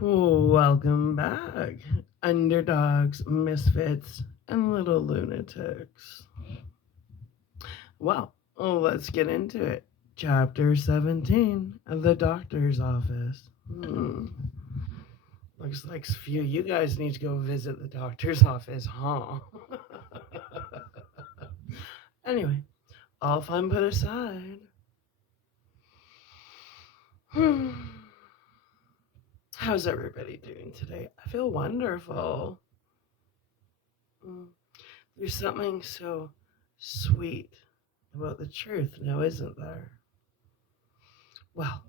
Welcome back, underdogs, misfits, and little lunatics. Let's get into it. Chapter 17 of the doctor's office. Looks like few you guys need to go visit the doctor's office, huh? Anyway, all fun put aside. How's everybody doing today? I feel wonderful. Mm, There's something so sweet about the truth now, isn't there? Well,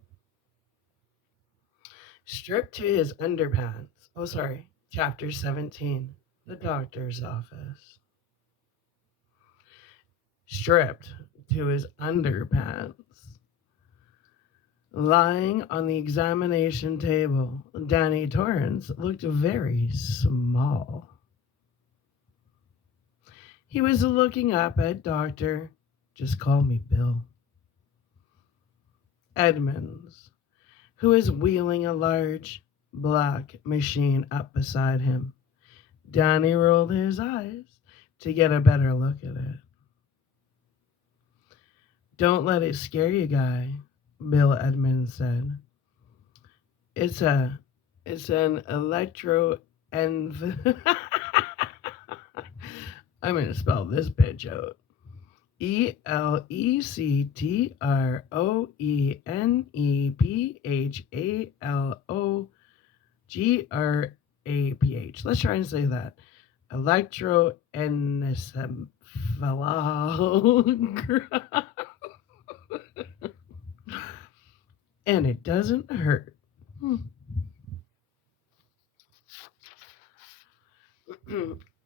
stripped to his underpants. Oh, sorry. Chapter 17 The Doctor's Office. Stripped to his underpants. Lying on the examination table, Danny Torrance looked very small. He was looking up at Dr. Just call me Bill Edmonds, who was wheeling a large black machine up beside him. Danny rolled his eyes to get a better look at it. Don't let it scare you, guy, Bill Edmonds said. It's an electro env. I'm gonna spell this bitch out. ElectroEncephalograph. Let's try and say that. Electroencephalograph. And it doesn't hurt.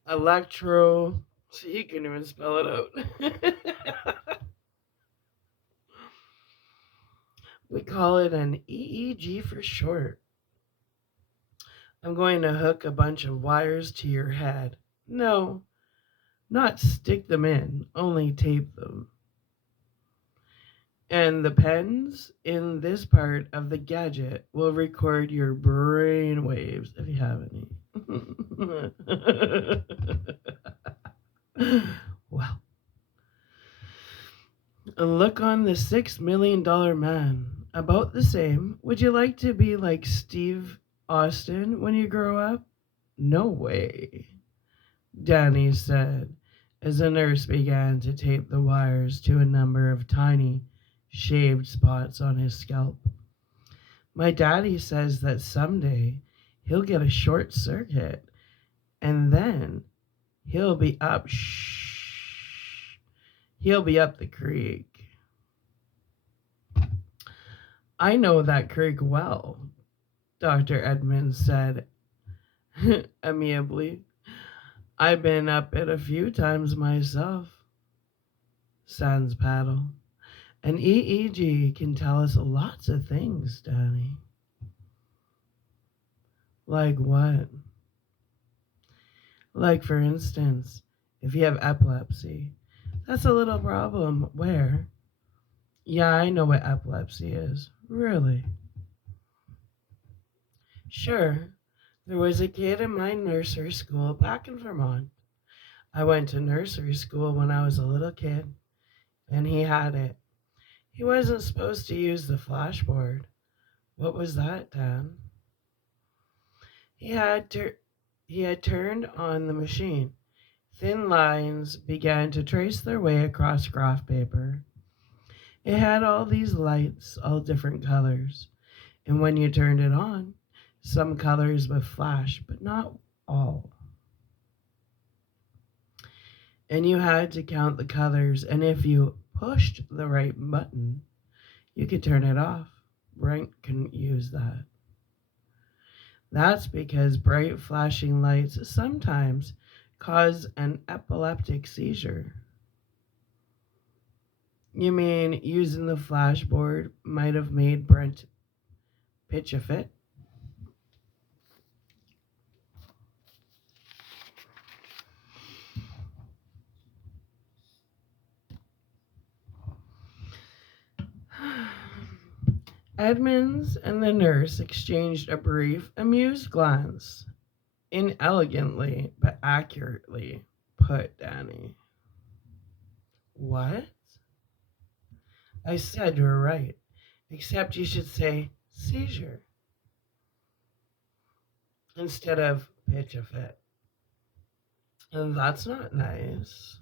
Electro. See, he couldn't even spell it out. We call it an EEG for short. I'm going to hook a bunch of wires to your head. No, not stick them in, only tape them. And the pens in this part of the gadget will record your brain waves if you have any. Well, look on the $6 million man. About the same. Would you like to be like Steve Austin when you grow up? No way, Danny said as a nurse began to tape the wires to a number of tiny, shaved spots on his scalp. My daddy says that someday he'll get a short circuit and then he'll be up. He'll be up the creek. I know that creek well, Dr. Edmonds said amiably. I've been up it a few times myself. Sans paddle. An EEG can tell us lots of things, Danny. Like what? Like, for instance, if you have epilepsy, that's a little problem. Where? Yeah, I know what epilepsy is. Really? Sure. There was a kid in my nursery school back in Vermont. I went to nursery school when I was a little kid, and he had it. He wasn't supposed to use the flashboard. What was that, Dan? He had he had turned on the machine. Thin lines began to trace their way across graph paper. It had all these lights, all different colors. And when you turned it on, some colors would flash, but not all. And you had to count the colors, and if you pushed the right button, you could turn it off. Brent couldn't use that. That's because bright flashing lights sometimes cause an epileptic seizure. You mean using the flashboard might have made Brent pitch a fit? Edmonds and the nurse exchanged a brief, amused glance. Inelegantly, but accurately put, Danny. What? I said you're right. Except you should say seizure instead of pitch a fit. And that's not nice.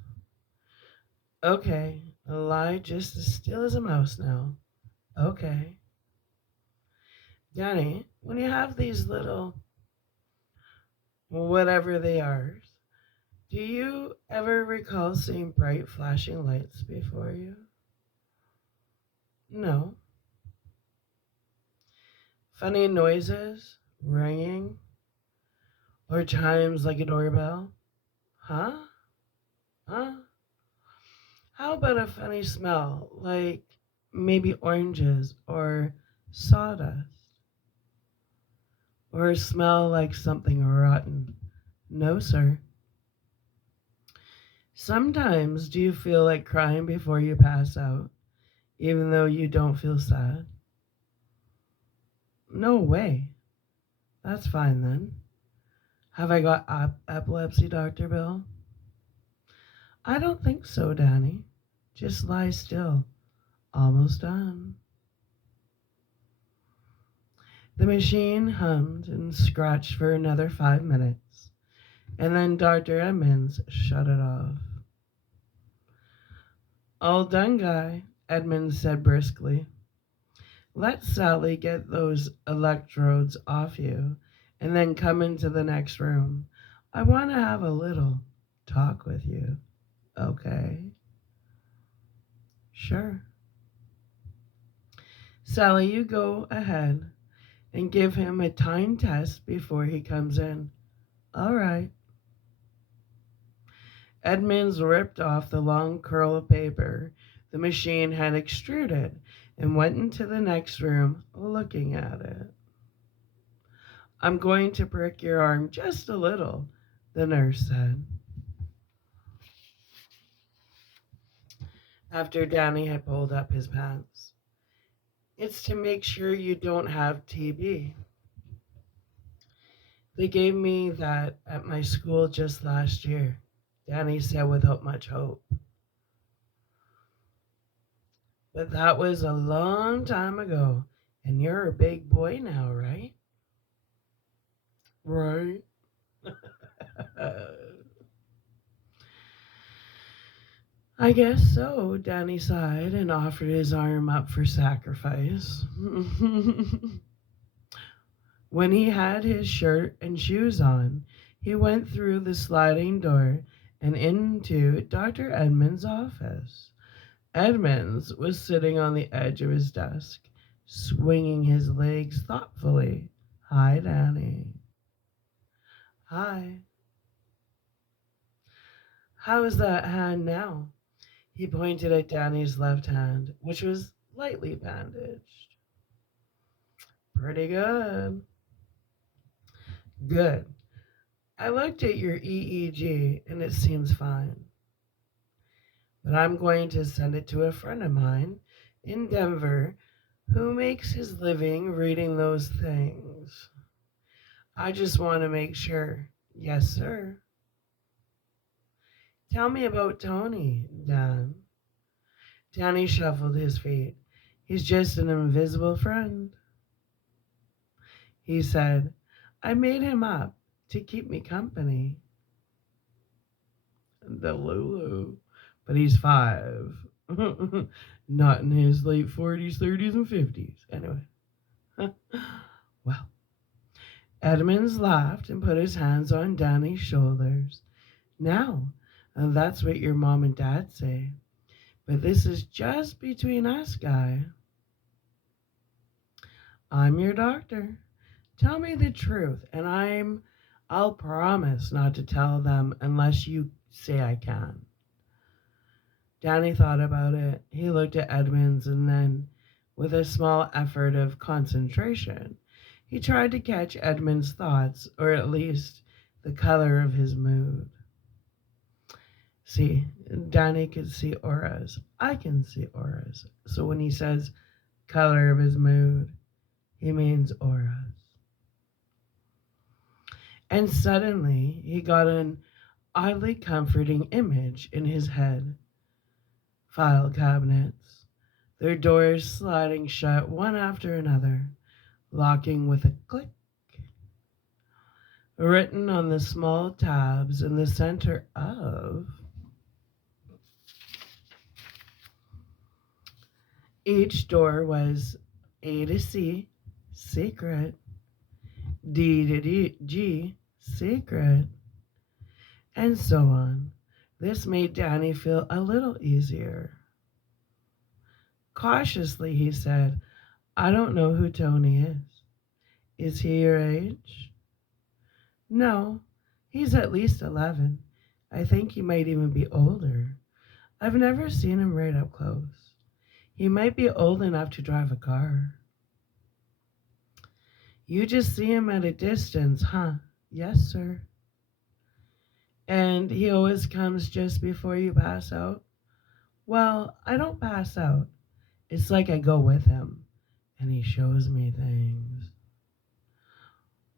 Okay, a lie just as still as a mouse now. Okay. Danny, when you have these little whatever they are, do you ever recall seeing bright flashing lights before you? No. Funny noises, ringing, or chimes like a doorbell? Huh? Huh? How about a funny smell, like maybe oranges or sawdust? Or a smell like something rotten? No, sir. Sometimes do you feel like crying before you pass out, even though you don't feel sad? No way. That's fine then. Have I got epilepsy, Dr. Bill? I don't think so, Danny. Just lie still. Almost done. The machine hummed and scratched for another 5 minutes, and then Dr. Edmonds shut it off. All done, Guy, Edmonds said briskly. Let Sally get those electrodes off you, and then come into the next room. I want to have a little talk with you. Okay? Sure. Sally, you go ahead and give him a time test before he comes in. All right. Edmonds ripped off the long curl of paper the machine had extruded and went into the next room looking at it. I'm going to prick your arm just a little, the nurse said. After Danny had pulled up his pants. It's to make sure you don't have TB. They gave me that at my school just last year, Danny said without much hope. But that was a long time ago, and you're a big boy now, right? Right. I guess so, Danny sighed and offered his arm up for sacrifice. When he had his shirt and shoes on, he went through the sliding door and into Dr. Edmonds' office. Edmonds was sitting on the edge of his desk, swinging his legs thoughtfully. Hi, Danny. Hi. How is that hand now? He pointed at Danny's left hand, which was lightly bandaged. Pretty good. Good. I looked at your EEG and it seems fine. But I'm going to send it to a friend of mine in Denver who makes his living reading those things. I just want to make sure. Yes, sir. Tell me about Tony, Dan. Danny shuffled his feet. He's just an invisible friend. He said, I made him up to keep me company. The Lulu. But he's 5. Not in his late 40s, 30s, and 50s. Anyway. Well, Edmonds laughed and put his hands on Danny's shoulders. Now, that's what your mom and dad say. But this is just between us, Guy. I'm your doctor. Tell me the truth, and I'll promise not to tell them unless you say I can. Danny thought about it. He looked at Edmonds and then, with a small effort of concentration, he tried to catch Edmonds' thoughts, or at least the color of his mood. See, Danny could see auras. I can see auras. So when he says color of his mood. He means auras. And suddenly he got an oddly comforting image in his head. File cabinets, their doors sliding shut one after another, locking with a click. Written on the small tabs in the center of each door was A to C, secret, D to G, secret, and so on. This made Danny feel a little easier. Cautiously, he said, I don't know who Tony is. Is he your age? No, he's at least 11. I think he might even be older. I've never seen him right up close. He might be old enough to drive a car. You just see him at a distance, huh? Yes, sir. And he always comes just before you pass out? Well, I don't pass out. It's like I go with him, and he shows me things.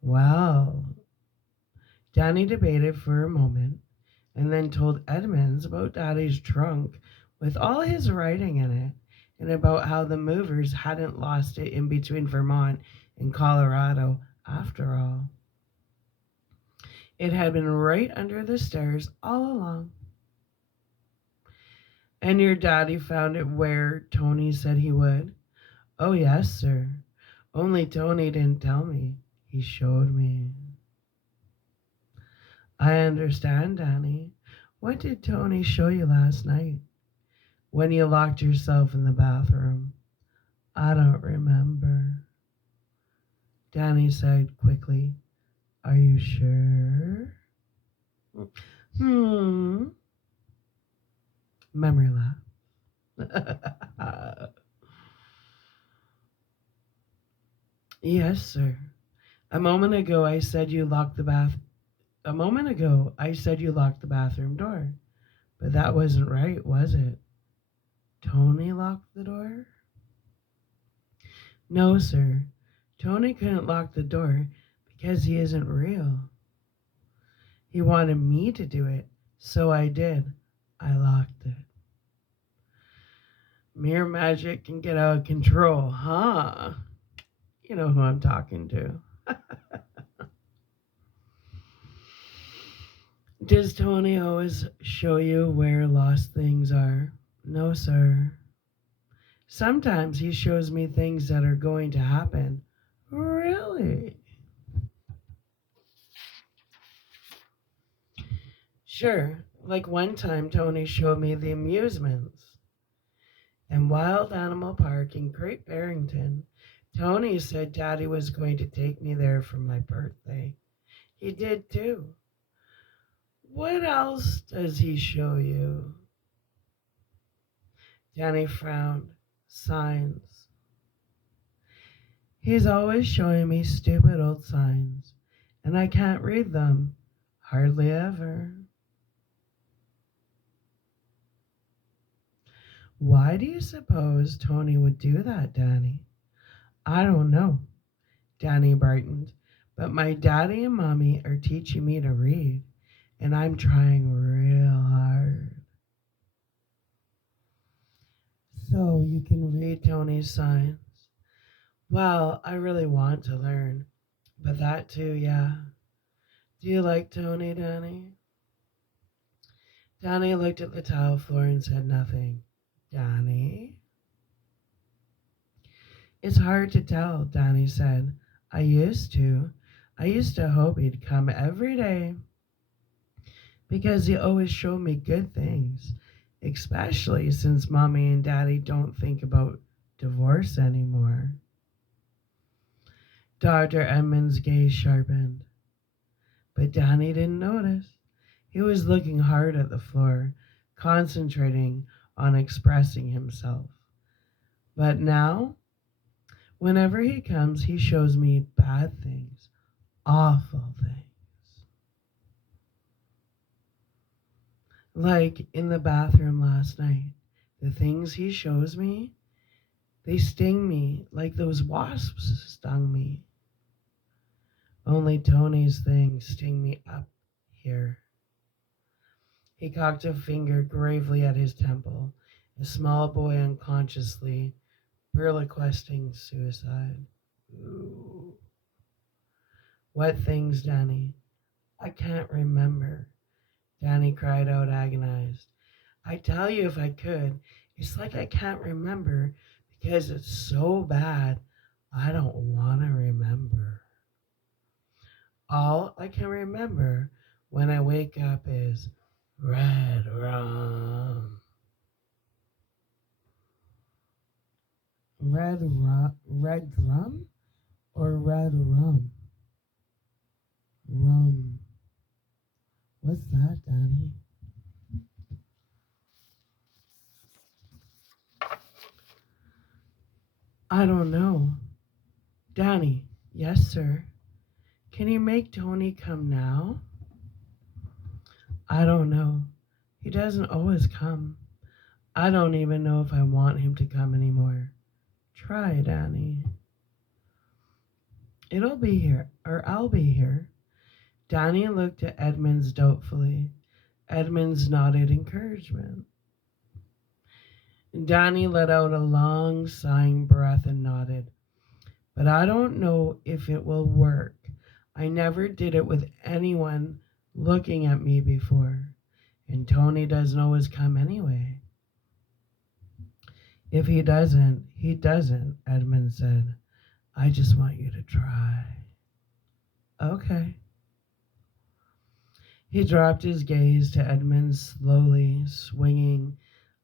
Well, Danny debated for a moment and then told Edmonds about Daddy's trunk with all his writing in it and about how the movers hadn't lost it in between Vermont and Colorado after all. It had been right under the stairs all along. And your daddy found it where Tony said he would? Oh, yes, sir. Only Tony didn't tell me. He showed me. I understand, Danny. What did Tony show you last night when you locked yourself in the bathroom? I don't remember. Danny said quickly. Are you sure? Memory lapse. Yes, sir. A moment ago I said you locked the bath. A moment ago I said you locked the bathroom door. But that wasn't right, was it? Tony locked the door? No, sir. Tony couldn't lock the door because he isn't real. He wanted me to do it, so I did. I locked it. Mere magic can get out of control, huh? You know who I'm talking to. Does Tony always show you where lost things are? No, sir. Sometimes he shows me things that are going to happen. Really? Sure. Like one time Tony showed me the amusements and Wild Animal Park in Great Barrington. Tony said Daddy was going to take me there for my birthday. He did too. What else does he show you? Danny frowned. Signs. He's always showing me stupid old signs, and I can't read them. Hardly ever. Why do you suppose Tony would do that, Danny? I don't know. Danny brightened. But my daddy and mommy are teaching me to read, and I'm trying real hard. So you can read Tony's signs. Well, I really want to learn. But that too, yeah. Do you like Tony, Danny? Danny looked at the tile floor and said nothing. Danny? It's hard to tell, Danny said. I used to. I used to hope he'd come every day because he always showed me good things, especially since Mommy and Daddy don't think about divorce anymore. Dr. Edmund's gaze sharpened, but Danny didn't notice. He was looking hard at the floor, concentrating on expressing himself. But now, whenever he comes, he shows me bad things, awful things. Like in the bathroom last night, the things he shows me, They sting me like those wasps stung me. Only Tony's things sting me up here. He cocked a finger gravely at his temple, a small boy unconsciously burlequesting suicide. Ooh. What things, Danny? I can't remember. Danny cried out, agonized. I tell you, if I could, it's like I can't remember because it's so bad. I don't want to remember. All I can remember when I wake up is red rum. Red rum or red rum? Rum. What's that, Danny? I don't know. Danny, yes, sir. Can you make Tony come now? I don't know. He doesn't always come. I don't even know if I want him to come anymore. Try, Danny. It'll be here, or I'll be here. Danny looked at Edmonds doubtfully. Edmonds nodded encouragement. Danny let out a long, sighing breath and nodded. But I don't know if it will work. I never did it with anyone looking at me before. And Tony doesn't always come anyway. If he doesn't, he doesn't, Edmund said. I just want you to try. Okay. He dropped his gaze to Edmund's slowly swinging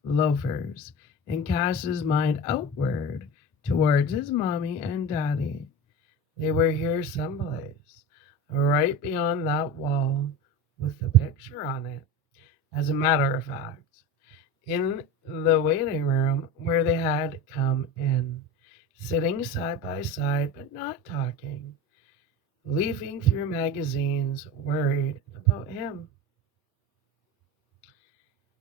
loafers and cast his mind outward towards his mommy and daddy. They were here someplace, right beyond that wall with the picture on it. As a matter of fact, in the waiting room where they had come in, sitting side by side but not talking, leafing through magazines, worried about him.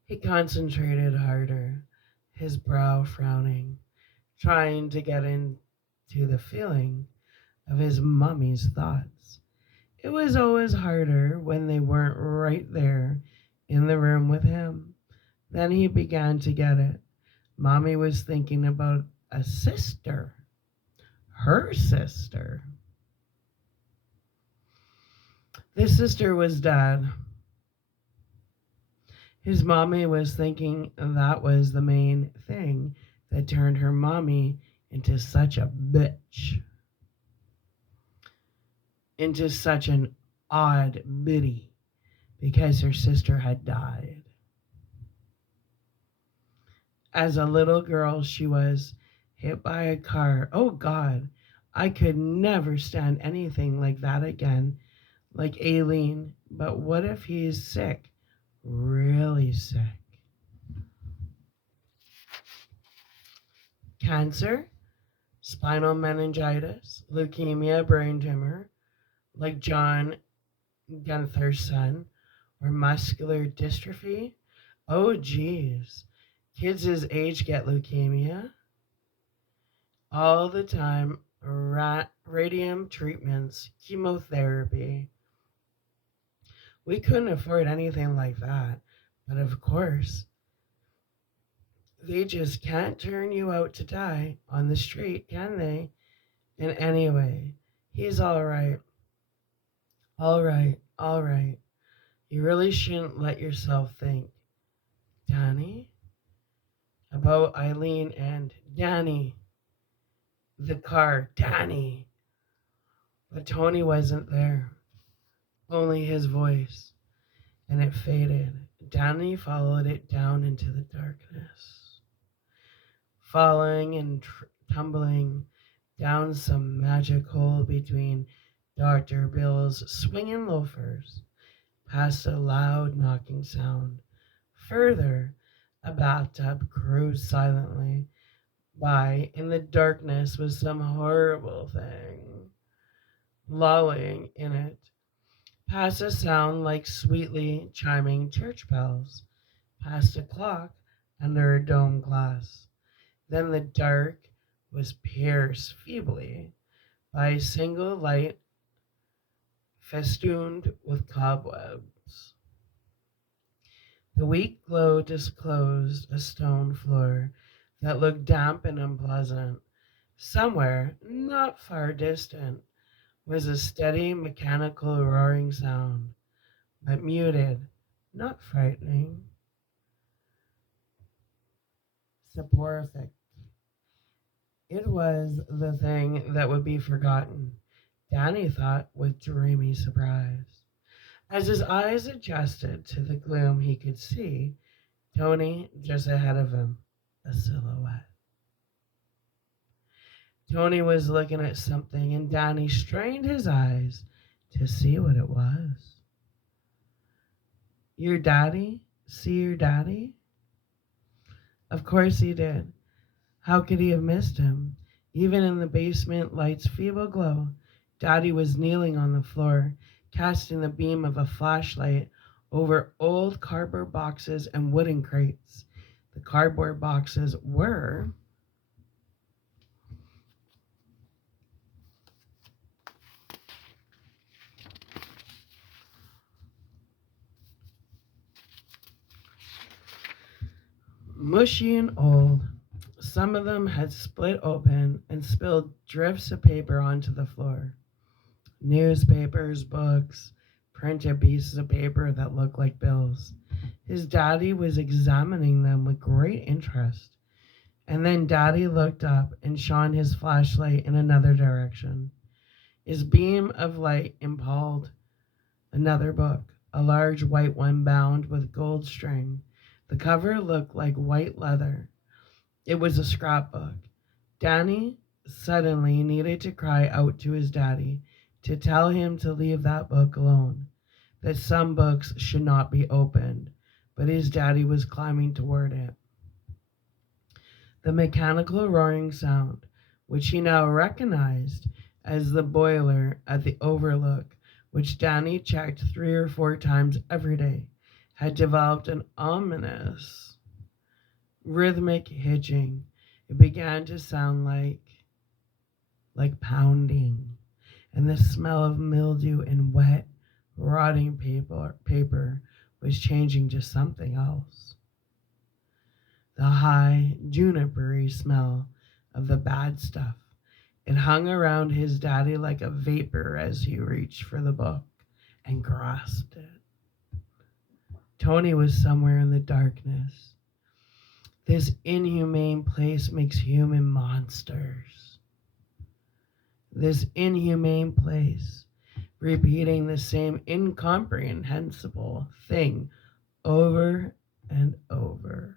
He concentrated harder, his brow frowning, trying to get into the feeling of his mummy's thoughts. It was always harder when they weren't right there in the room with him. Then he began to get it. Mommy was thinking about a sister, her sister. This sister was Dad. His mommy was thinking that was the main thing that turned her mommy into such a bitch, into such an odd biddy, because her sister had died. As a little girl, she was hit by a car. Oh God, I could never stand anything like that again, like Aileen. But what if he's sick? Really sick. Cancer, spinal meningitis, leukemia, brain tumor, like John Gunther's son, or muscular dystrophy. Oh geez, kids his age get leukemia all the time. Radium treatments, chemotherapy. We couldn't afford anything like that, but of course, they just can't turn you out to die on the street, can they? And anyway, he's all right. All right, all right. You really shouldn't let yourself think. Danny? About Eileen and Danny. The car, Danny. But Tony wasn't there. Only his voice. And it faded. Danny followed it down into the darkness. Falling and tumbling down some magic hole between Dr. Bill's swinging loafers, past a loud knocking sound. Further, a bathtub cruised silently by. In the darkness was some horrible thing, lolling in it, past a sound like sweetly chiming church bells, past a clock under a dome glass. Then the dark, was pierced feebly by a single light festooned with cobwebs. The weak glow disclosed a stone floor that looked damp and unpleasant. Somewhere, not far distant, was a steady mechanical roaring sound, but muted, not frightening, soporific. It was the thing that would be forgotten, Danny thought with dreamy surprise. As his eyes adjusted to the gloom, he could see Tony just ahead of him, a silhouette. Tony was looking at something, and Danny strained his eyes to see what it was. Your daddy? See your daddy? Of course he did. How could he have missed him? Even in the basement light's feeble glow, Daddy was kneeling on the floor, casting the beam of a flashlight over old cardboard boxes and wooden crates. The cardboard boxes were mushy and old. Some of them had split open and spilled drifts of paper onto the floor. Newspapers, books, printed pieces of paper that looked like bills. His daddy was examining them with great interest. And then Daddy looked up and shone his flashlight in another direction. His beam of light impelled another book, a large white one bound with gold string. The cover looked like white leather. It was a scrapbook. Danny suddenly needed to cry out to his daddy to tell him to leave that book alone, that some books should not be opened, but his daddy was climbing toward it. The mechanical roaring sound, which he now recognized as the boiler at the Overlook, which Danny checked 3 or 4 times every day, had developed an ominous rhythmic hitching. It began to sound like pounding, and the smell of mildew and wet, rotting paper was changing to something else. The high, junipery smell of the bad stuff. It hung around his daddy like a vapor as he reached for the book and grasped it. Tony was somewhere in the darkness. This inhumane place makes human monsters. This inhumane place, repeating the same incomprehensible thing over and over,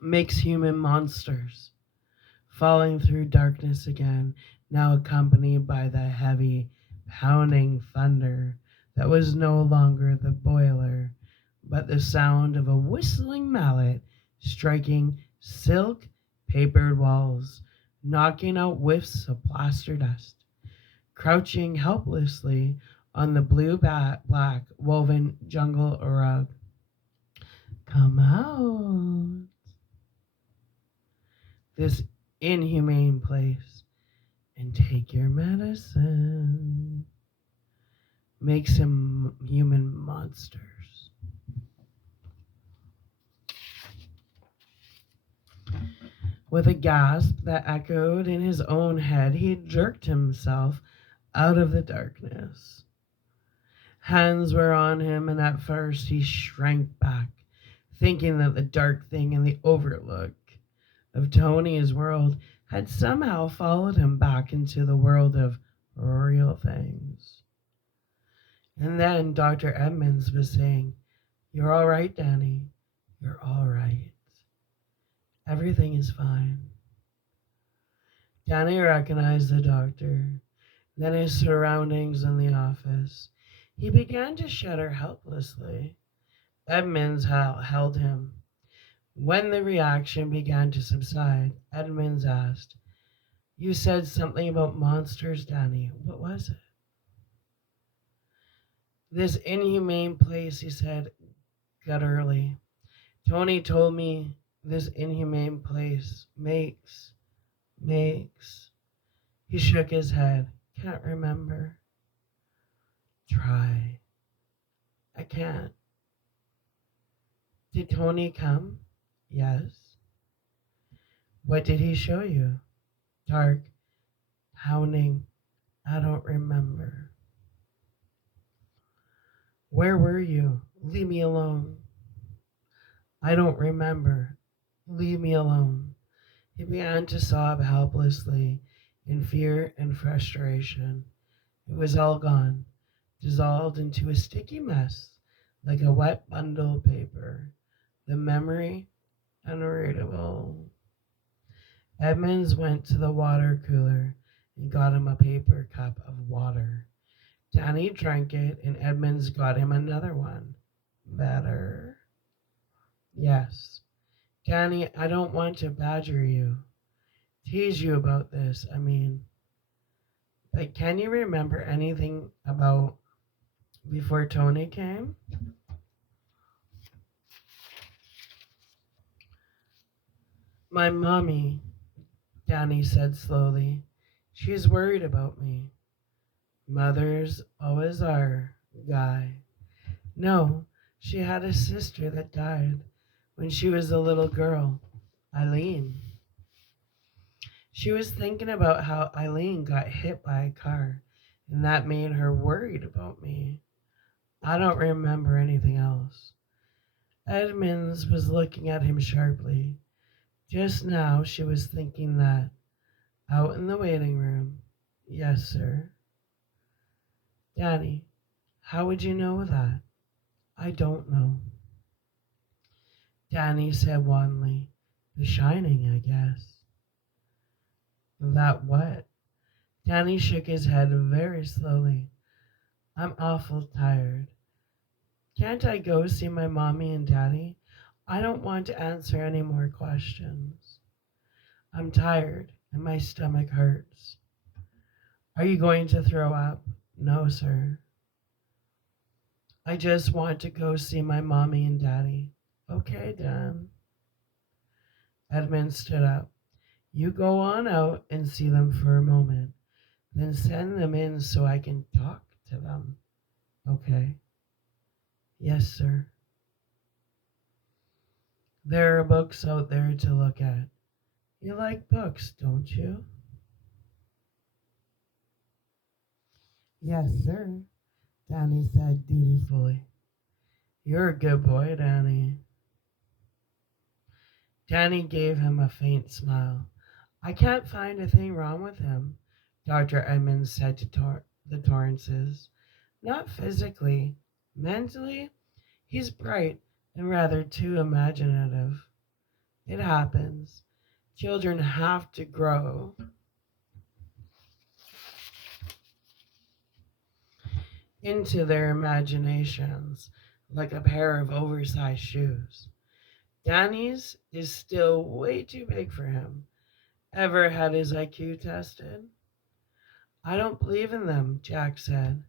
makes human monsters, falling through darkness again, now accompanied by the heavy, pounding thunder that was no longer the boiler, but the sound of a whistling mallet striking silk papered walls, knocking out whiffs of plaster dust. Crouching helplessly on the blue black woven jungle rug. Come out. This inhumane place and take your medicine. Makes him human monsters. With a gasp that echoed in his own head, he jerked himself out of the darkness. Hands were on him, and at first he shrank back, thinking that the dark thing in the Overlook of Tony's world had somehow followed him back into the world of real things. And then Dr. Edmonds was saying, "You're all right, Danny. You're all right. Everything is fine." Danny recognized the doctor, then his surroundings in the office. He began to shudder helplessly. Edmonds held him. When the reaction began to subside, Edmonds asked, "You said something about monsters, Danny. What was it?" "This inhumane place," he said gutturally. "Tony told me this inhumane place makes. He shook his head. Can't remember. Try. I can't. Did Tony come? Yes. What did he show you? Dark, pounding. I don't remember. Where were you? Leave me alone. I don't remember. Leave me alone. He began to sob helplessly in fear and frustration. It was all gone, dissolved into a sticky mess, like a wet bundle of paper. The memory, unreadable. Edmonds went to the water cooler and got him a paper cup of water. Danny drank it, and Edmonds got him another one. Better? Yes. Danny, I don't want to badger you, tease you about this, I mean. But can you remember anything about before Tony came? My mommy, Danny said slowly. She's worried about me. Mothers always are, Guy. No, she had a sister that died when she was a little girl, Eileen. She was thinking about how Eileen got hit by a car, and that made her worried about me. I don't remember anything else. Edmonds was looking at him sharply. Just now she was thinking that. Out in the waiting room. Yes, sir. Danny, how would you know that? I don't know. Danny said wanly. The Shining, I guess. That what? Danny shook his head very slowly. I'm awful tired. Can't I go see my mommy and daddy? I don't want to answer any more questions. I'm tired and my stomach hurts. Are you going to throw up? No, sir. I just want to go see my mommy and daddy. Okay, Dan. Edmund stood up. You go on out and see them for a moment. Then send them in so I can talk to them. Okay? Yes, sir. There are books out there to look at. You like books, don't you? Yes, sir, Danny said dutifully. You're a good boy, Danny. Danny gave him a faint smile. I can't find a thing wrong with him, Dr. Edmonds said to the Torrances. Not physically. Mentally, he's bright and rather too imaginative. It happens. Children have to grow into their imaginations like a pair of oversized shoes. Danny's is still way too big for him. Ever had his IQ tested? I don't believe in them, Jack said.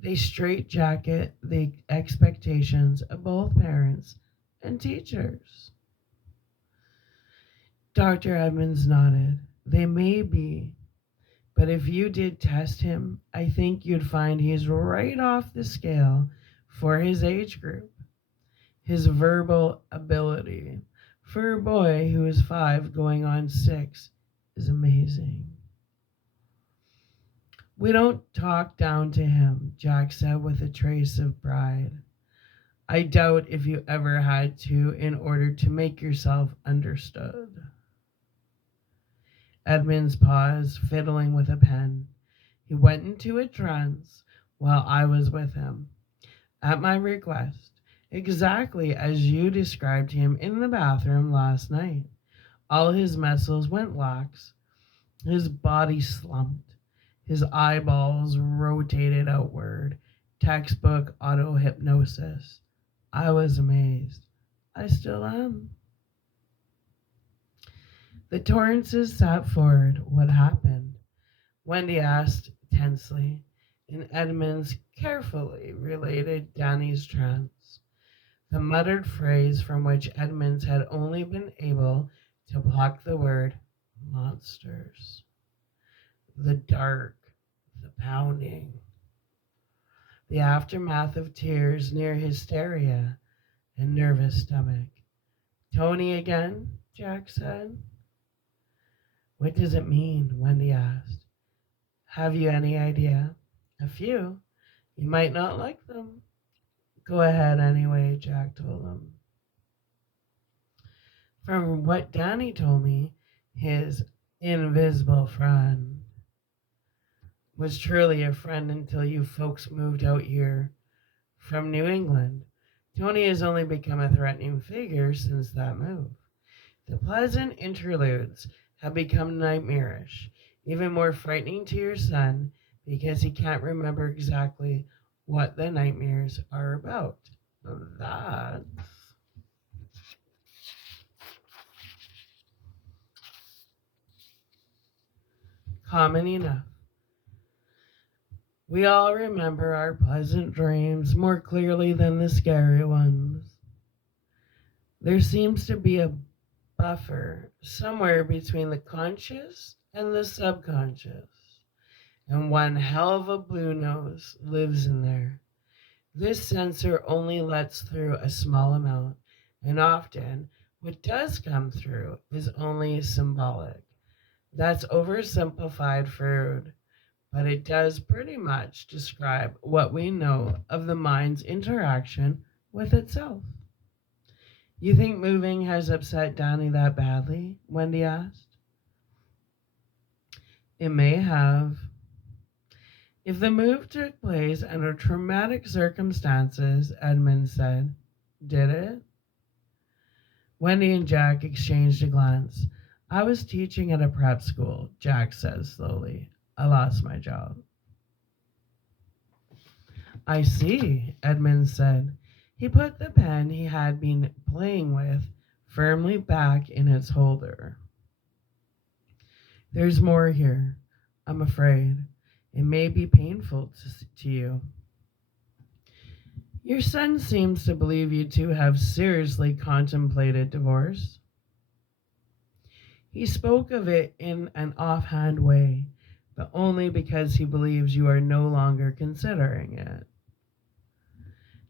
They straitjacket the expectations of both parents and teachers. Dr. Edmonds nodded. They may be, but if you did test him, I think you'd find he's right off the scale for his age group. His verbal ability for a boy who is 5 going on 6 is amazing. We don't talk down to him, Jack said with a trace of pride. I doubt if you ever had to in order to make yourself understood. Edmonds paused, fiddling with a pen. He went into a trance while I was with him, at my request, exactly as you described him in the bathroom last night. All his muscles went lax, his body slumped, his eyeballs rotated outward, textbook auto hypnosis. I was amazed. I still am. The Torrances sat forward. What happened? Wendy asked tensely, and Edmonds carefully related Danny's trance. the muttered phrase from which Edmonds had only been able to pluck the word monsters. The dark, the pounding, the aftermath of tears near hysteria and nervous stomach. Tony again, Jack said. What does it mean? Wendy asked. Have you any idea? A few. You might not like them. Go ahead anyway, Jack told him. From what Danny told me, his invisible friend was truly a friend until you folks moved out here from New England. Tony has only become a threatening figure since that move. The pleasant interludes have become nightmarish, even more frightening to your son because he can't remember exactly what the nightmares are about. That's common enough. We all remember our pleasant dreams more clearly than the scary ones. There seems to be a buffer somewhere between the conscious and the subconscious, and one hell of a blue nose lives in there. This sensor only lets through a small amount, and often what does come through is only symbolic. That's oversimplified food, but it does pretty much describe what we know of the mind's interaction with itself. You think moving has upset Danny that badly? Wendy asked. It may have. If the move took place under traumatic circumstances, Edmund said, did it? Wendy and Jack exchanged a glance. I was teaching at a prep school, Jack said slowly. I lost my job. I see, Edmund said. He put the pen he had been playing with firmly back in its holder. There's more here, I'm afraid. It may be painful to you. Your son seems to believe you two have seriously contemplated divorce. He spoke of it in an offhand way, but only because he believes you are no longer considering it.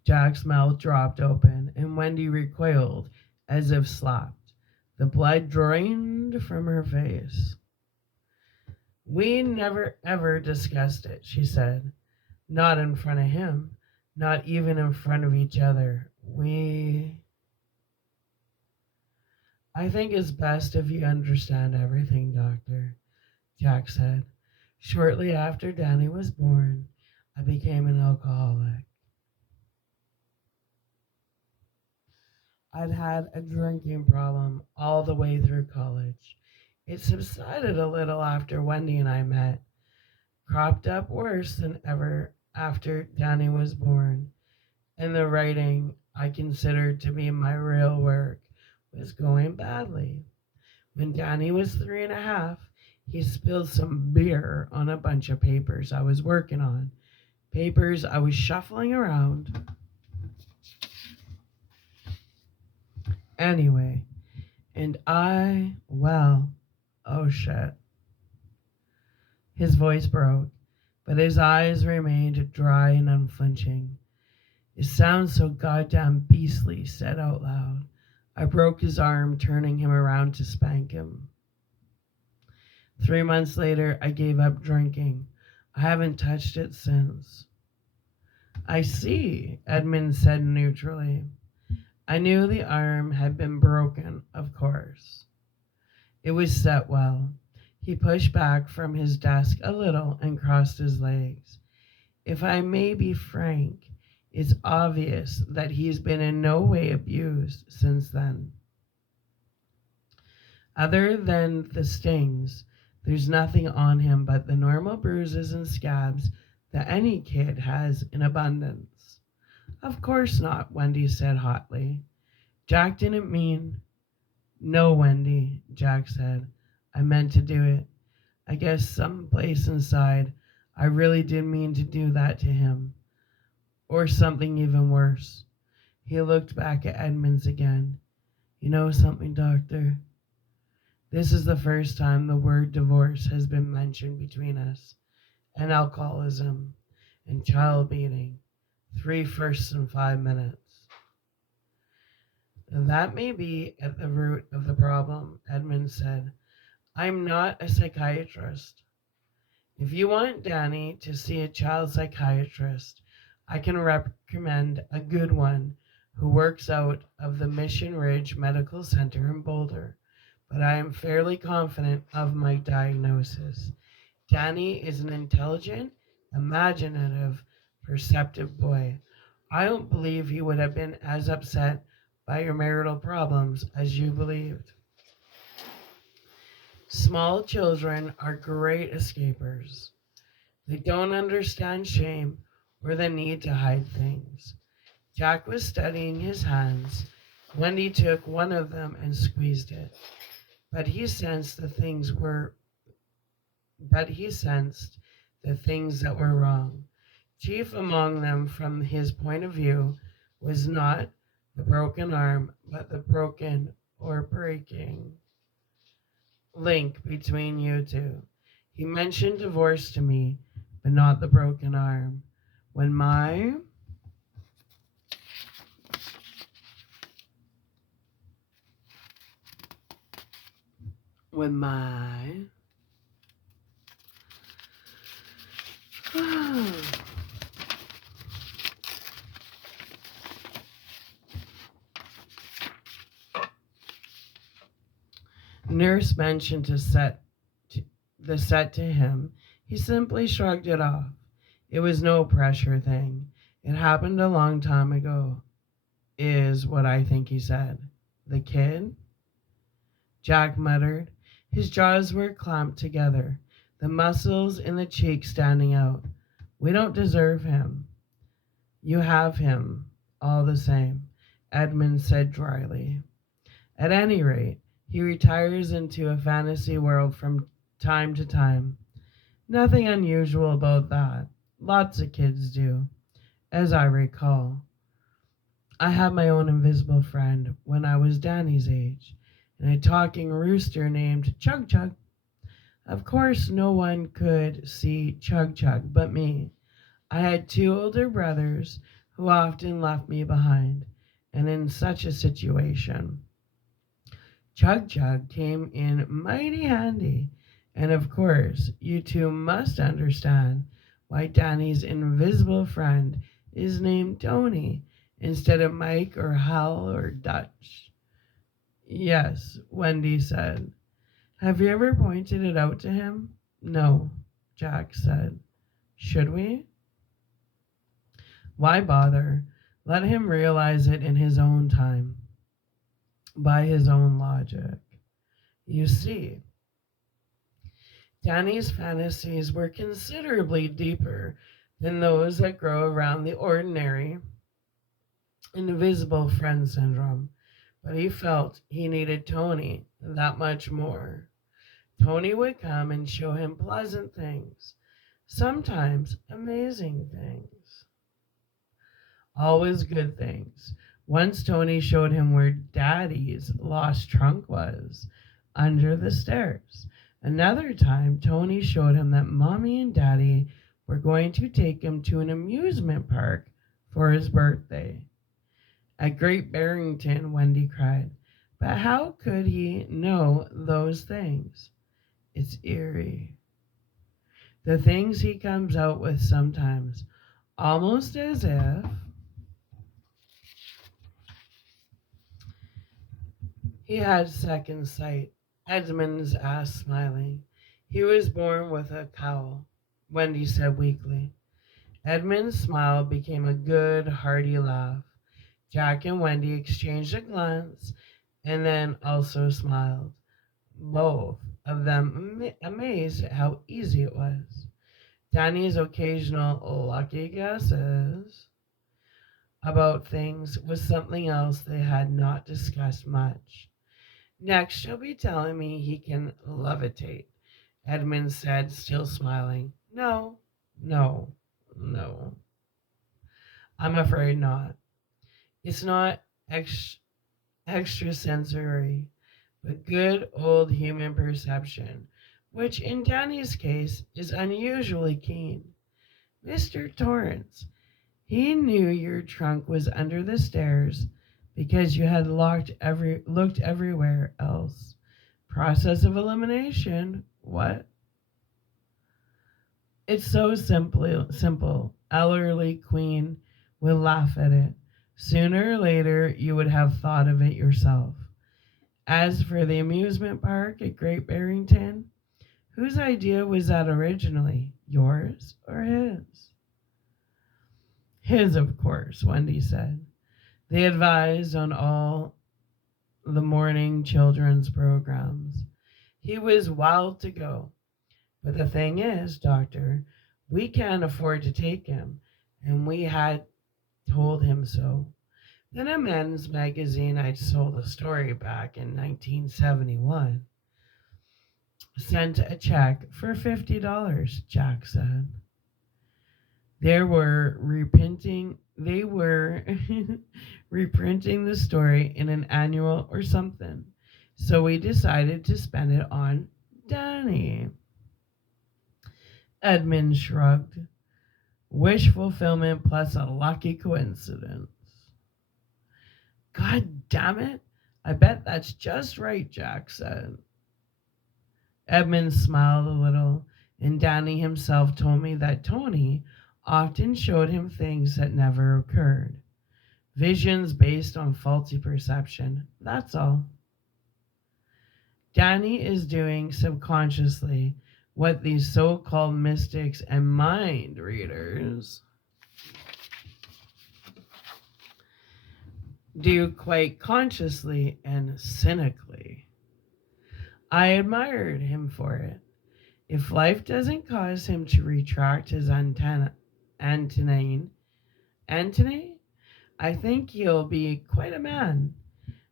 Jack's mouth dropped open, and Wendy recoiled as if slapped. The blood drained from her face. We never ever discussed it, she said. Not in front of him, not even in front of each other. I think it's best if you understand everything, Doctor, Jack said. Shortly after Danny was born, I became an alcoholic. I'd had a drinking problem all the way through college. It subsided a little after Wendy and I met, cropped up worse than ever after Danny was born, and the writing I considered to be my real work was going badly. When Danny was 3.5, he spilled some beer on a bunch of papers I was working on, papers I was shuffling around. Anyway, and oh shit. His voice broke, but his eyes remained dry and unflinching. It sounds so goddamn beastly, said out loud. I broke his arm, turning him around to spank him. 3 months later, I gave up drinking. I haven't touched it since. I see, Edmund said neutrally. I knew the arm had been broken, of course. It was set well. He pushed back from his desk a little and crossed his legs. If I may be frank, it's obvious that he's been in no way abused since then. Other than the stings, there's nothing on him but the normal bruises and scabs that any kid has in abundance. Of course not, Wendy said hotly. Jack didn't mean. No, Wendy, Jack said. I meant to do it. I guess someplace inside, I really did mean to do that to him. Or something even worse. He looked back at Edmonds again. You know something, Doctor? This is the first time the word divorce has been mentioned between us, and alcoholism, and child beating. 3 firsts in 5 minutes. That may be at the root of the problem, Edmonds said. I'm not a psychiatrist. If you want Danny to see a child psychiatrist, I can recommend a good one who works out of the Mission Ridge Medical Center in Boulder, but I am fairly confident of my diagnosis. Danny is an intelligent, imaginative, perceptive boy. I don't believe he would have been as upset by your marital problems as you believed. Small children are great escapers. They don't understand shame or the need to hide things. Jack was studying his hands. Wendy took one of them and squeezed it, but he sensed the things were but he sensed the things that were wrong. Chief among them, from his point of view, was not the broken arm, but the broken or breaking link between you two. He mentioned divorce to me, but not the broken arm. When my when my nurse mentioned the set to him, he simply shrugged it off. It was no pressure thing. It happened a long time ago, is what I think he said. The kid? Jack muttered. His jaws were clamped together, the muscles in the cheeks standing out. We don't deserve him. You have him, all the same, Edmund said dryly. At any rate, he retires into a fantasy world from time to time. Nothing unusual about that. Lots of kids do, as I recall. I had my own invisible friend when I was Danny's age, and a talking rooster named Chug Chug. Of course, no one could see Chug Chug but me. I had 2 older brothers who often left me behind, and in such a situation, Chug Chug came in mighty handy. And of course, you two must understand why Danny's invisible friend is named Tony instead of Mike or Hal or Dutch. Yes, Wendy said. Have you ever pointed it out to him? No, Jack said. Should we? Why bother? Let him realize it in his own time, by his own logic. You see, Danny's fantasies were considerably deeper than those that grow around the ordinary invisible friend syndrome, but he felt he needed Tony that much more. Tony would come and show him pleasant things, sometimes amazing things, always good things. Once Tony showed him where Daddy's lost trunk was, under the stairs. Another time, Tony showed him that Mommy and Daddy were going to take him to an amusement park for his birthday. At Great Barrington, Wendy cried. But how could he know those things? It's eerie. The things he comes out with sometimes, almost as if he had second sight. Edmonds asked, smiling. He was born with a cowl, Wendy said weakly. Edmund's smile became a good, hearty laugh. Jack and Wendy exchanged a glance and then also smiled, both of them amazed at how easy it was. Danny's occasional lucky guesses about things was something else they had not discussed much. Next, she'll be telling me he can levitate, Edmund said, still smiling. No, no, no. I'm afraid not. It's not extrasensory, but good old human perception, which in Danny's case is unusually keen. Mr. Torrance, he knew your trunk was under the stairs because you had looked everywhere else. Process of elimination. What? It's so simple. Elderly Queen would laugh at it. Sooner or later, you would have thought of it yourself. As for the amusement park at Great Barrington, whose idea was that originally? Yours or his? His, of course, Wendy said. They advised on all the morning children's programs. He was wild to go. But the thing is, Doctor, we can't afford to take him, and we had told him so. Then a men's magazine I sold a story back in 1971 sent a check for $50, Jack said. They were reprinting the story in an annual or something. So we decided to spend it on Danny. Edmund shrugged. Wish fulfillment plus a lucky coincidence. God damn it. I bet that's just right, Jack said. Edmund smiled a little, and Danny himself told me that Tony often showed him things that never occurred. Visions based on faulty perception, that's all. Danny is doing subconsciously what these so-called mystics and mind readers do quite consciously and cynically. I admired him for it. If life doesn't cause him to retract his antennae, I think he'll be quite a man.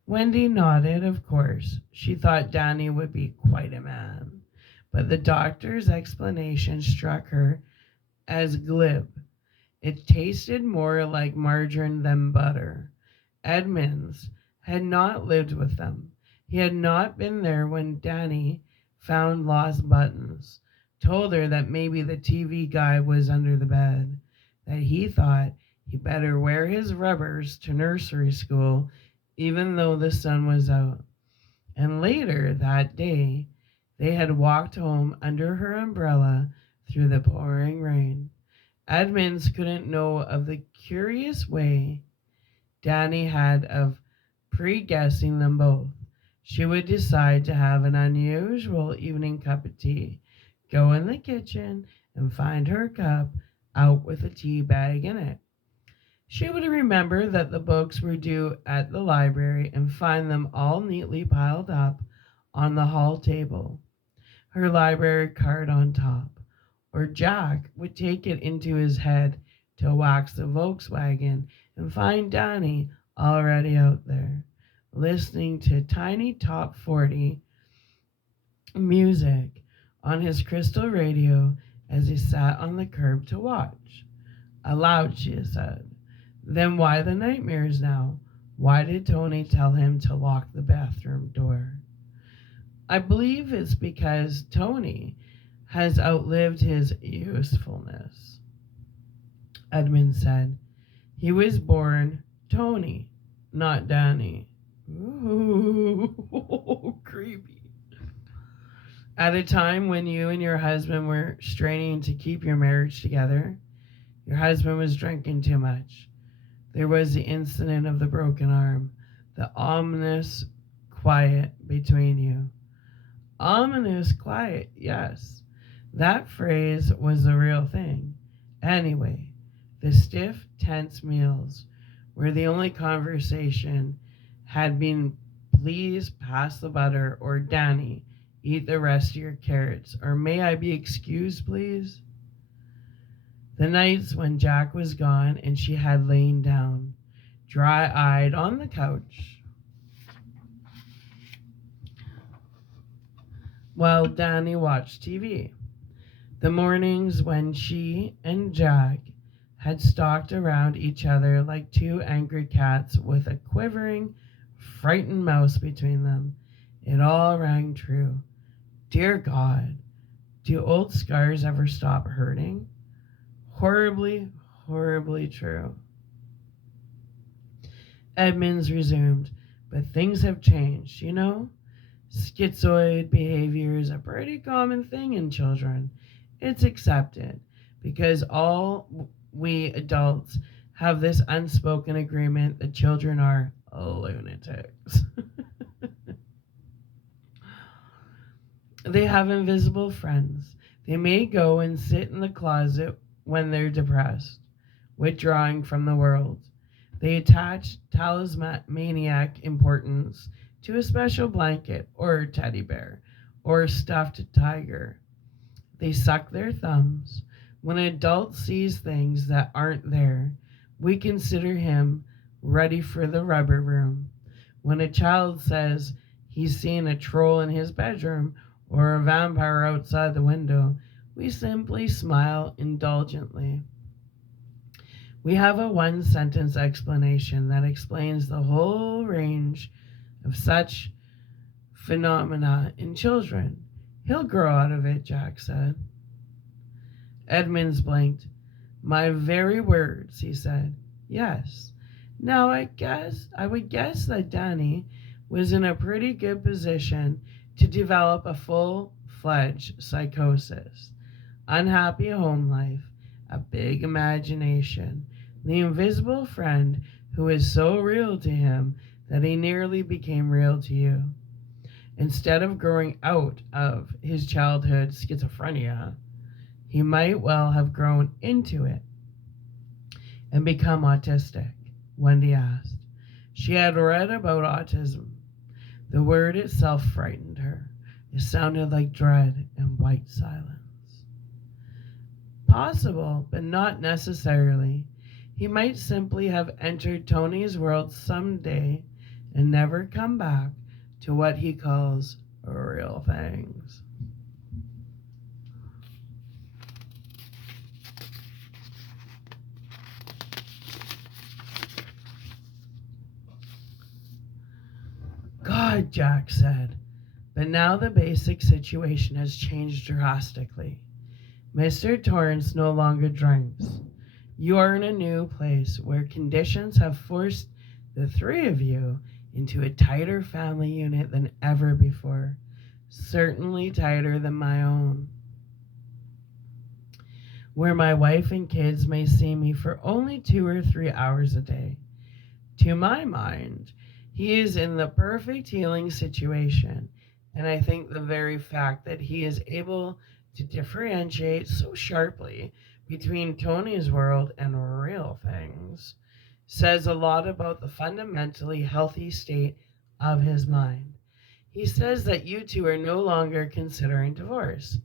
Wendy nodded, of course. She thought Danny would be quite a man. But the doctor's explanation struck her as glib. It tasted more like margarine than butter. Edmonds had not lived with them. He had not been there when Danny found lost buttons, told her that maybe the TV guy was under the bed, that he thought he better wear his rubbers to nursery school even though the sun was out. And later that day, they had walked home under her umbrella through the pouring rain. Edmonds couldn't know of the curious way Danny had of pre-guessing them both. She would decide to have an unusual evening cup of tea, go in the kitchen and find her cup out with a tea bag in it. She would remember that the books were due at the library and find them all neatly piled up on the hall table, her library card on top. Or Jack would take it into his head to wax the Volkswagen and find Danny already out there, listening to tiny top 40 music on his crystal radio as he sat on the curb to watch. Aloud, she said, "Then why the nightmares now? Why did Tony tell him to lock the bathroom door?" I believe it's because Tony has outlived his usefulness, Edmund said. He was born Tony, not Danny. Ooh, creepy. At a time when you and your husband were straining to keep your marriage together, your husband was drinking too much. There was the incident of the broken arm, the ominous quiet between you. Ominous quiet, yes. That phrase was the real thing. Anyway, the stiff, tense meals where the only conversation had been, "Please pass the butter," or "Danny, eat the rest of your carrots," or "May I be excused, please?" The nights when Jack was gone and she had lain down, dry-eyed on the couch, while Danny watched TV. The mornings when she and Jack had stalked around each other like two angry cats with a quivering, frightened mouse between them. It all rang true. Dear God, do old scars ever stop hurting? Horribly, horribly true. Edmonds resumed, but things have changed, you know? Schizoid behavior is a pretty common thing in children. It's accepted because all we adults have this unspoken agreement that children are lunatics. They have invisible friends. They may go and sit in the closet when they're depressed, withdrawing from the world. They attach talismaniac importance to a special blanket or teddy bear or stuffed tiger. They suck their thumbs. When an adult sees things that aren't there, we consider him ready for the rubber room. When a child says he's seen a troll in his bedroom or a vampire outside the window, we simply smile indulgently. We have a one sentence explanation that explains the whole range of such phenomena in children. He'll grow out of it, Jack said. Edmonds blinked. My very words, he said. Yes. Now I would guess that Danny was in a pretty good position to develop a full-fledged psychosis. Unhappy home life, a big imagination, the invisible friend who is so real to him that he nearly became real to you. Instead of growing out of his childhood schizophrenia, he might well have grown into it and become autistic, Wendy asked. She had read about autism. The word itself frightened her. It sounded like dread and white silence. Possible, but not necessarily. He might simply have entered Tony's world someday and never come back to what he calls real things. God, Jack said. But now the basic situation has changed drastically. Mr. Torrance no longer drinks. You are in a new place where conditions have forced the three of you into a tighter family unit than ever before, certainly tighter than my own, where my wife and kids may see me for only 2 or 3 hours a day. To my mind, he is in the perfect healing situation, and I think the very fact that he is able to differentiate so sharply between Tony's world and real things says a lot about the fundamentally healthy state of his mind. He says that you two are no longer considering divorce.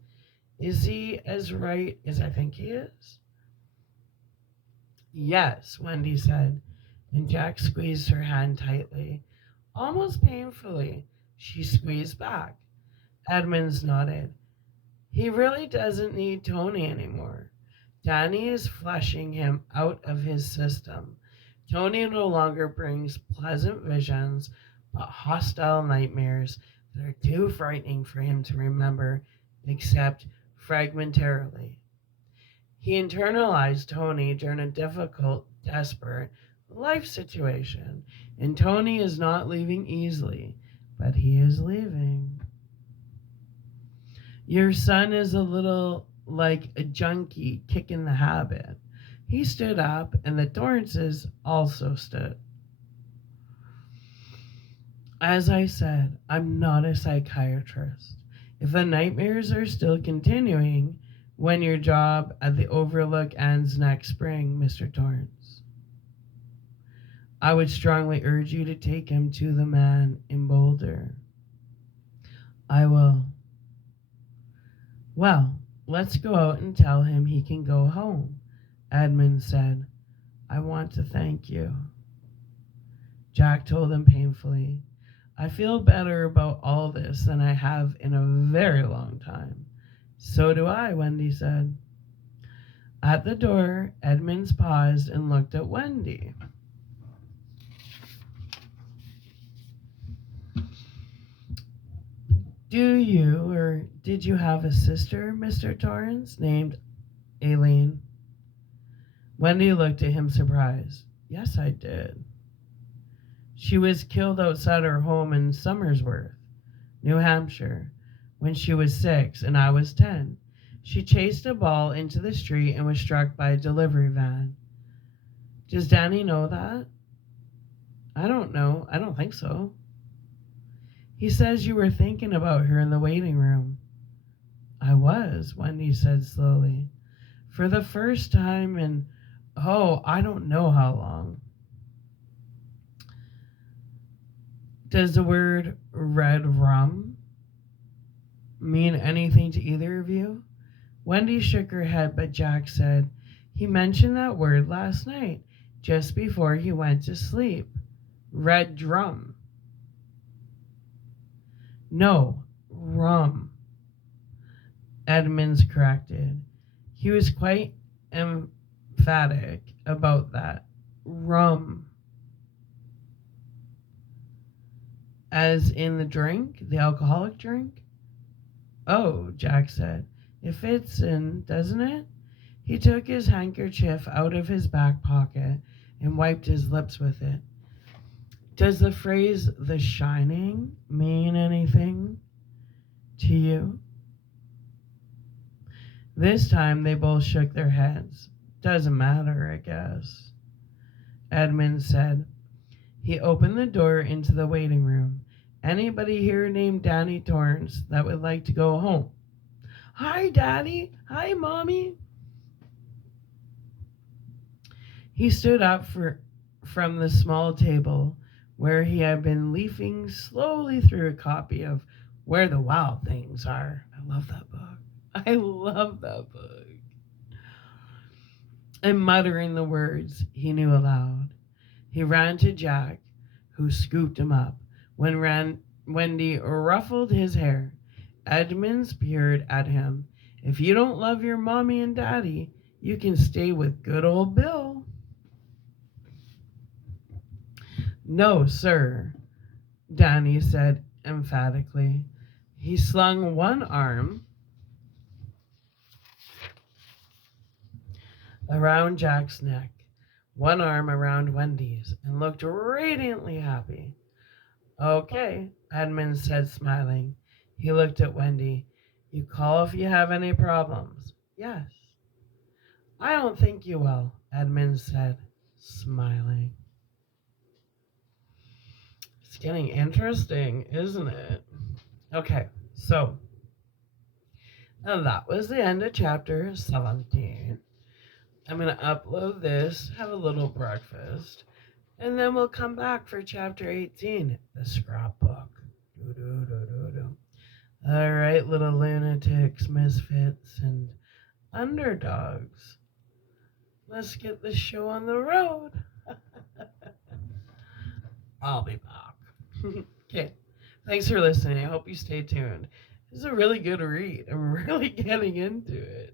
Is he as right as I think he is? Yes, Wendy said, and Jack squeezed her hand tightly. Almost painfully, she squeezed back. Edmonds nodded. He really doesn't need Tony anymore. Danny is flushing him out of his system. Tony no longer brings pleasant visions, but hostile nightmares that are too frightening for him to remember, except fragmentarily. He internalized Tony during a difficult, desperate life situation, and Tony is not leaving easily, but he is leaving. Your son is a little like a junkie kicking the habit. He stood up, and the Torrances also stood. As I said, I'm not a psychiatrist. If the nightmares are still continuing when your job at the Overlook ends next spring, Mr. Torrance, I would strongly urge you to take him to the man in Boulder. I will. Well, let's go out and tell him he can go home, Edmund said. I want to thank you. Jack told him painfully. I feel better about all this than I have in a very long time. So do I, Wendy said. At the door, Edmonds paused and looked at Wendy. Do you or did you have a sister, Mr. Torrance, named Aileen? Wendy looked at him surprised. Yes, I did. She was killed outside her home in Somersworth, New Hampshire, when she was 6 and I was 10. She chased a ball into the street and was struck by a delivery van. Does Danny know that? I don't know. I don't think so. He says you were thinking about her in the waiting room. I was, Wendy said slowly. For the first time in, I don't know how long. Does the word red rum mean anything to either of you? Wendy shook her head, but Jack said, he mentioned that word last night, just before he went to sleep. Red drum. No, rum, Edmonds corrected. He was quite emphatic about that. Rum. As in the drink, the alcoholic drink? Oh, Jack said. It fits in, doesn't it? He took his handkerchief out of his back pocket and wiped his lips with it. Does the phrase "The Shining" mean anything to you? This time they both shook their heads. Doesn't matter, I guess, Edmund said. He opened the door into the waiting room. Anybody here named Danny Torrance that would like to go home? Hi, Daddy. Hi, Mommy. He stood up from the small table where he had been leafing slowly through a copy of Where the Wild Things Are. I love that book. I love that book. And muttering the words he knew aloud, he ran to Jack, who scooped him up. When Wendy ruffled his hair, Edmonds peered at him. If you don't love your mommy and daddy, you can stay with good old Bill. No, sir, Danny said emphatically. He slung one arm around Jack's neck, one arm around Wendy's, and looked radiantly happy. Okay, Edmonds said, smiling. He looked at Wendy. You call if you have any problems. Yes. I don't think you will, Edmonds said, smiling. It's getting interesting, isn't it? Okay, so that was the end of chapter 17. I'm going to upload this, have a little breakfast, and then we'll come back for chapter 18, the scrapbook. All right, little lunatics, misfits, and underdogs. Let's get this show on the road. I'll be back. Okay, thanks for listening. I hope you stay tuned. This is a really good read. I'm really getting into it.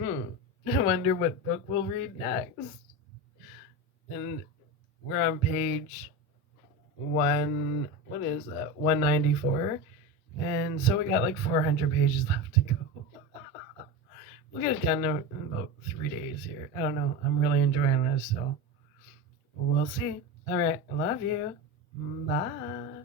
I wonder what book we'll read next. And we're on page 194. And so we got like 400 pages left to go. We'll get it done in about 3 days here. I don't know. I'm really enjoying this, so we'll see. All right. I love you. Bye.